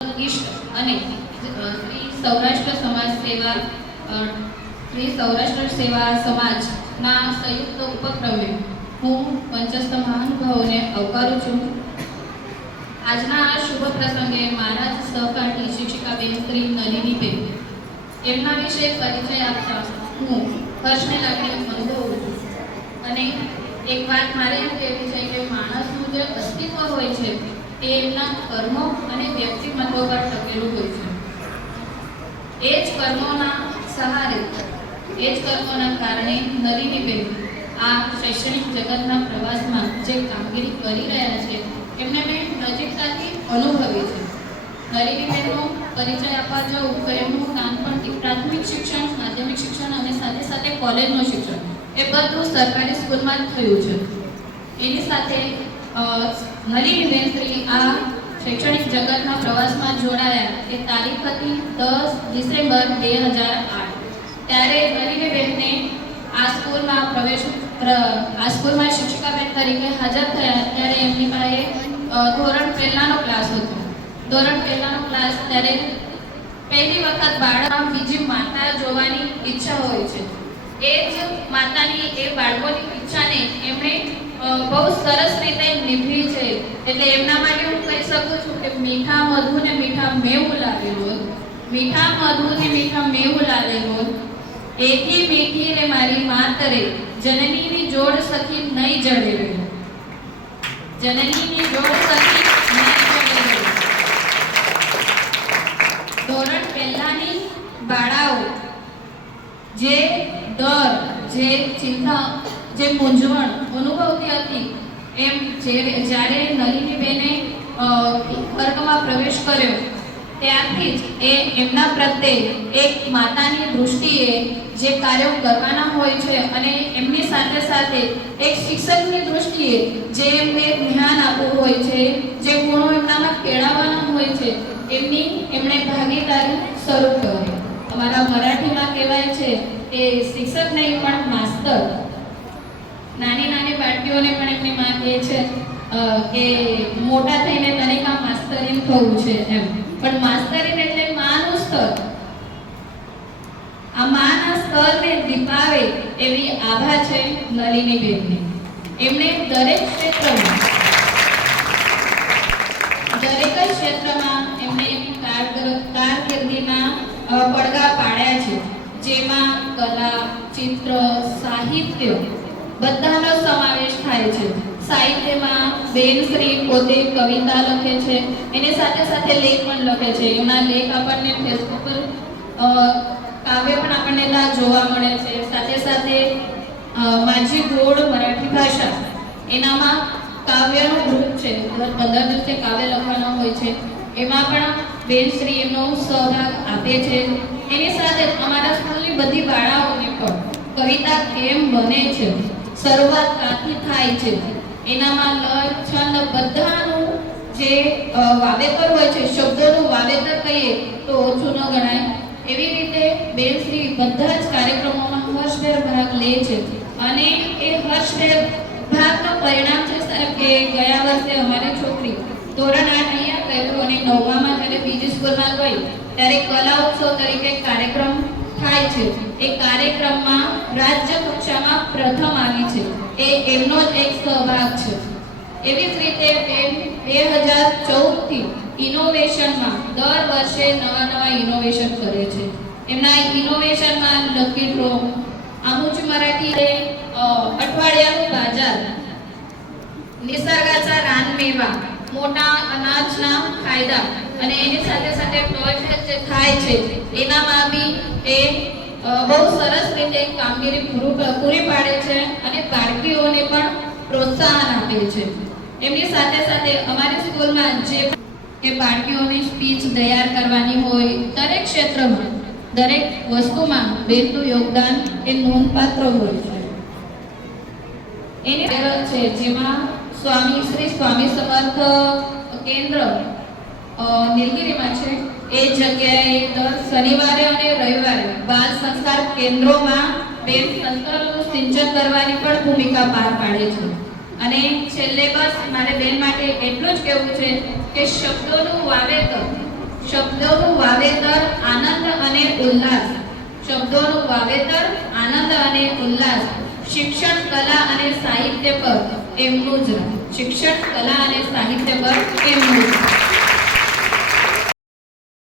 ઈષ્ટ અને શ્રી સૌરાષ્ટ્ર સેવા સમાજના સંયુક્ત ઉપક્રમે હું પંચસ્થ મહાનુભાવોને આવકારું છું. આજના આ શુભ પ્રસંગે મારા જ સહપાઠી શિક્ષિકાબેન શ્રી નલિનીબેન એમના વિશે પરિચય આપતા હું હર્ષને લાગણી અનુભવું છું. અને એક વાત મારે એમ કહેવી છે કે માણસનું જે અસ્તિત્વ હોય છે એ એમના કર્મો અને વ્યક્તિમત્વ પર ટકેલું હોય છે. એ જ કર્મોના સહારે, એ જ કર્મોના કારણે નલિનીબેન આ શૈક્ષણિક જગતના પ્રવાસમાં જે કામગીરી કરી રહ્યા છે એમને મેં નજીકતાથી અનુભવી છે. નલિનીબેનનો પરિચય આપવા જાઉં તો એમનું નાનપણથી પ્રાથમિક શિક્ષણ, માધ્યમિક શિક્ષણ અને સાથે સાથે કોલેજનું શિક્ષણ એ બધું સરકારી સ્કૂલમાં જ થયું છે. એની સાથે નલિનીબેન શ્રી આ શૈક્ષણિક જગતના પ્રવાસમાં જોડાયા એ તારીખ હતી 10 ડિસેમ્બર 2008. ત્યારે નલિનીબેનને આ સ્કૂલમાં શિક્ષિકાબેન તરીકે હાજર થયા. ત્યારે એમની પાસે ધોરણ પહેલાનો ક્લાસ હતો. ધોરણ પહેલાનો ક્લાસ ત્યારે પહેલી વખત બાળકમાં બીજી માતા જોવાની ઈચ્છા હોય છે. એ જ માતાની એ બાળકોની ઈચ્છાને એમણે બહુ સરસ રીતે નિભાવી છે. એટલે એમના માટે હું કહી શકું છું કે મીઠા મધુ ને મીઠા મેવું લાવેલો, મીઠા મધુ ને મીઠા મેવું લાવેલો, એથી મીઠી રે મારી માતરે, જનનીની જોડ સખી નહીં જડે રે, જનનીની જોડ સખી નહીં જડે રે. ધોરણ પહેલાની બાળાઓ જે ડર, જે ચિંતા, જે મૂંઝવણ અનુભવતી હતી એમ જ્યારે નલિનીબેને વર્ગમાં પ્રવેશ કર્યો ત્યારથી જ એ એમના પ્રત્યે એક માતાની દૃષ્ટિએ જે કાર્યો કરવાના હોય છે અને એમની સાથે સાથે એક શિક્ષકની દૃષ્ટિએ જે એમને ધ્યાન આપવું હોય છે, જે ગુણો એમનામાં કેળવવાના હોય છે એમણે ભાગીદારી શરૂ કરી. અમારા મરાઠીમાં કહેવાય છે કે શિક્ષક નહીં પણ માસ્તર. નાની નાની બાળકીઓને પણ એમની માં કહે છે કે મોટા થઈને તને કાં માસ્તરીન થવું છે એમ. પણ માસ્તરીન એટલે માનું સ્તર. આ માના સ્તરને દીપાવે એવી આભા છે નલિનીબેનની. એમણે દરેક ક્ષેત્રમાં એમણે એમની કારકિર્દીના પડઘા પાડ્યા છે. જેમાં કલા, ચિત્ર, સાહિત્ય બધાનો સમાવેશ થાય છે. સાહિત્યમાં બેનશ્રી પોતે કવિતા લખે છે, એની સાથે સાથે લેખ પણ લખે છે. એમના લેખ આપણને ફેસબુક પર કાવ્ય પણ આપણને ત્યાં જોવા મળે છે. સાથે સાથે માજી ગોળ મરાઠી ભાષા એનામાં કાવ્યનું ગ્રુપ છે. દર 15 દિવસે કાવ્ય લખવાના હોય છે. એમાં પણ બેનશ્રી એમનો સહભાગ આપે છે. એની સાથે અમારા સ્કૂલની બધી બાળાઓને પણ કવિતા કેમ બને છે, શરૂઆત ક્યાંથી થાય છે, એનામાં લય, છંદ બધાનું જે વાવેતર હોય છે, શબ્દોનું વાવેતર કહીએ તો ઓછું ન ગણાય. એવી રીતે બેનશ્રી બધા જ કાર્યક્રમોમાં હર્ષભેર ભાગ લે છે. અને એ હર્ષભેર ભાગનું પરિણામ છે સાહેબ કે ગયા વર્ષે અમારી છોકરી ધોરણ 8 અહીંયા કર્યું અને 9માં જ્યારે બીજી સ્કૂલમાં ગઈ ત્યારે કલા ઉત્સવ તરીકે કાર્યક્રમ થાય છે. એ કાર્યક્રમમાં રાજ્ય કક્ષામાં પ્રથમ આવી છે. એ એમનો જ એક સહભાગ છે. એવી જ રીતે 2014 થી ઇનોવેશનમાં દર વર્ષે નવા ઇનોવેશન કરે છે. એમના ઇનોવેશનમાં લકી ડ્રો, આમુચ મરાઠી અઠવાડિયાનું બાજાર, નિસર્गाचा रानमेवा, મોટા અનાજના ફાયદા અને એની સાથે સાથે ટોય ફેર જે થાય છે એનામાં બી એ બહુ સરસ રીતે કામગીરી પૂરી પાડે છે અને બાળકીઓને પણ પ્રોત્સાહન આપે છે. એમની સાથે સાથે અમારી સ્કૂલમાં જે કે બાળકીઓની સ્પીચ તૈયાર કરવાની હોય, દરેક ક્ષેત્રમાં, દરેક વસ્તુમાં બેનનું યોગદાન એ નોંધપાત્ર હોય છે. એની છે જેમાં શ્રી સ્વામી સમર્થ કેન્દ્ર નીલગિરીમાં છે. એ જગ્યાએ દર શનિવારે અને રવિવારે બાળ સંસ્કાર કેન્દ્રોમાં બેન સંસ્કારોનું સિંચન કરવાની પણ ભૂમિકા પાર પાડે છે. અને છેલ્લે બસ મારે બેન માટે એટલું જ કહેવું છે કે શબ્દોનું વાવેતર શબ્દોનું વાવેતર આનંદ અને ઉલ્લાસ. શબ્દોનું વાવેતર આનંદ અને ઉલ્લાસ. શિક્ષણ કલા અને સાહિત્ય પર એમનું જ. શિક્ષણ કલા અને સાહિત્ય પર એમનું જ.